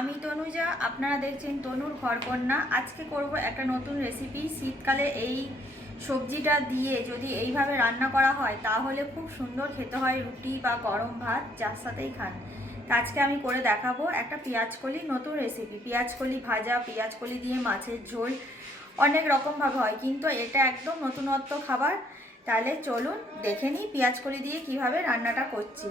আমি তনুজা, আপনারা দেখছেন তনুর ঘরকন্যা। আজকে করব একটা নতুন রেসিপি। শীতকালে এই সবজিটা দিয়ে যদি এইভাবে রান্না করা হয় তাহলে খুব সুন্দর খেতে হয়, রুটি বা গরম ভাত যার সাথেই খান। তা আজকে আমি করে দেখাবো একটা পেঁয়াজকলি নতুন রেসিপি। পেঁয়াজকলি ভাজা, পেঁয়াজকলি দিয়ে মাছের ঝোল অনেক রকমভাবে হয়, কিন্তু এটা একদম নতুনত্ব খাবার। তাহলে চলুন দেখে নিই পেঁয়াজকলি দিয়ে কিভাবে রান্নাটা করছি।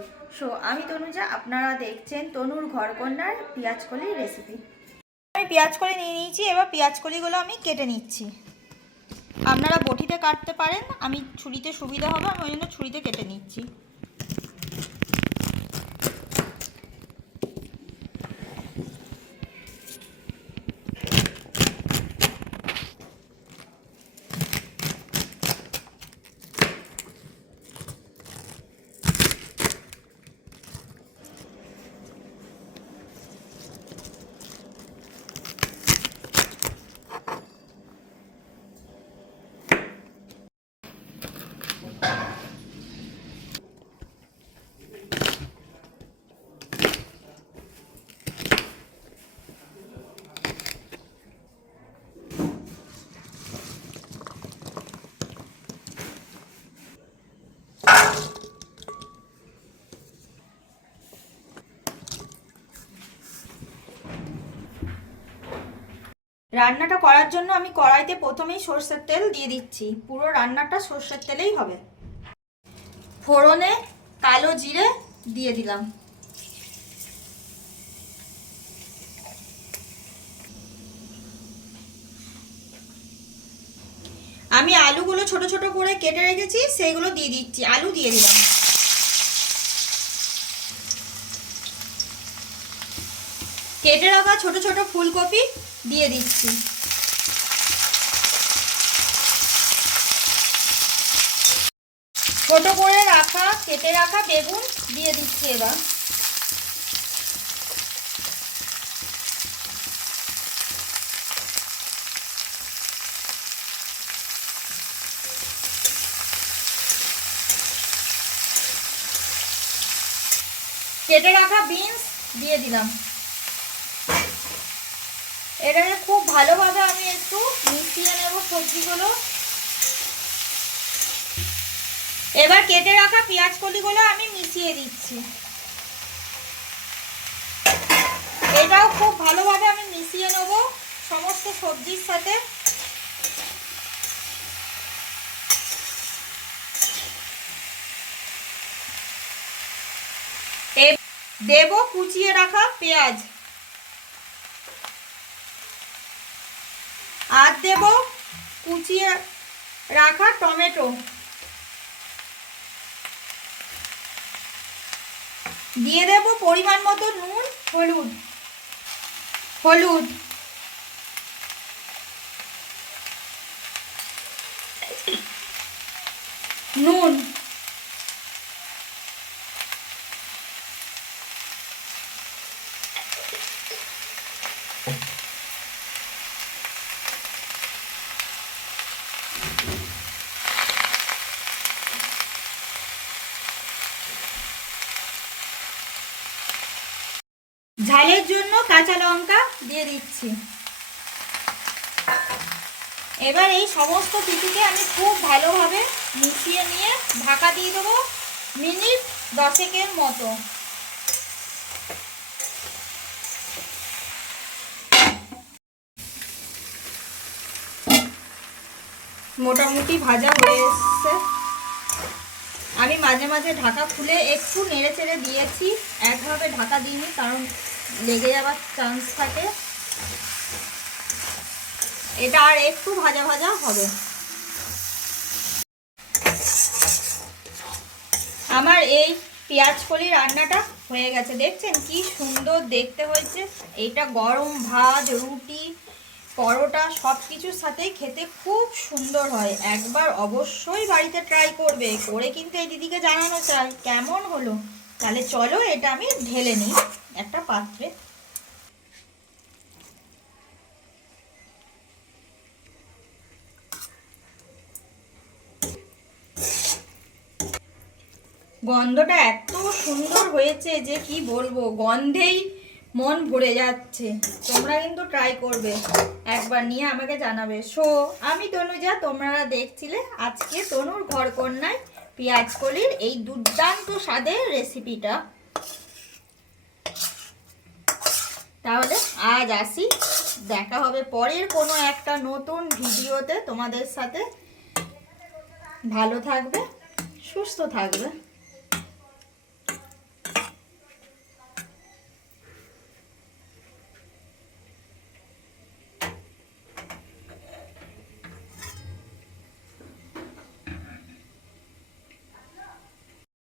আমি তনুজা, আপনারা দেখছেন তনুর ঘরকন্যার পেঁয়াজকলির রেসিপি। আমি পেঁয়াজকলি নিয়ে নিয়েছি, এবার পেঁয়াজকলিগুলো আমি কেটে নিচ্ছি। আপনারা বটিতে কাটতে পারেন, আমি ছুরিতে সুবিধা হবে, আমি ওই জন্য ছুরিতে কেটে নিচ্ছি। রান্নাটা করার জন্য আমি কড়াইতে প্রথমেই সরষের তেল দিয়ে দিচ্ছি। পুরো রান্নাটা সরষের তেলেই হবে। ফোড়নে কালো জিরে দিয়ে দিলাম। আমি আলুগুলো ছোট ছোট করে কেটে রেখেছি, সেইগুলো দিয়ে দিচ্ছি। আলু দিয়ে দিলাম। কেটে রাখা ছোট ছোট ফুলকপি দিয়ে দিচ্ছি। ছোট করে রাখা কেটে রাখা বেগুন দিয়ে দিচ্ছি। এবার কেটে রাখা বিনস দিয়ে দিলাম। এটাকে খুব ভালোভাবে আমি একটু মিশিয়ে নেব সবজিগুলো। এবার কেটে রাখা পেঁয়াজকলিগুলো আমি মিশিয়ে দিচ্ছি। এটাও খুব ভালোভাবে আমি মিশিয়ে নেব সমস্ত সবজির সাথে। দেব কুচিয়ে রাখা পেঁয়াজ, আর দেব কুচিয়ে রাখা টমেটো, দিয়ে দেব পরিমাণ মতো নুন, হলুদ হলুদ নুন, ঝালের জন্য কাঁচা লঙ্কা দিয়ে দিচ্ছি। এবার এই সমস্ত কিছুকে আমি খুব ভালোভাবে মিশিয়ে নিয়ে ঢাকা দিয়ে দেবো মিনিট 10 মতো। মোটামুটি ভাজা হয়ে এসছে। আমি মাঝে মাঝে ঢাকা খুলে একটু নেড়ে চেড়ে দিয়েছি, একভাবে ঢাকা দিইনি, কারণ লেগে যাওয়ার চান্স থাকে। এটা আর একটু ভাজা ভাজা হবে। আমার এই পেঁয়াজকলি রান্নাটা হয়ে গেছে। দেখছেন কি সুন্দর দেখতে হয়েছে। এটা গরম ভাত, রুটি, পরোটা সব কিছুর সাথে খেতে খুব সুন্দর হয়। একবার অবশ্যই বাড়িতে ট্রাই করবে, করে কিন্তু এই দিদিকে জানানো চাই কেমন হলো। তাহলে চলো এটা আমি ঢেলে নিই একটা পাত্রে। গন্ধটা এত সুন্দর হয়েছে যে কি বলবো, গন্ধেই মন ভরে যাচ্ছে। তোমরা কিন্তু ট্রাই করবে, একবার নিয়ে আমাকে জানাবে। সো আমি তনুজা, তোমরা দেখছিলে আজকে তনুর ঘরকন্নায় পেঁয়াজ কলির এই দুর্দান্ত স্বাদের রেসিপিটা। তাহলে আজ আসি, দেখা হবে পরের কোনো একটা নতুন ভিডিওতে তোমাদের সাথে। ভালো থাকবে, সুস্থ থাকবে।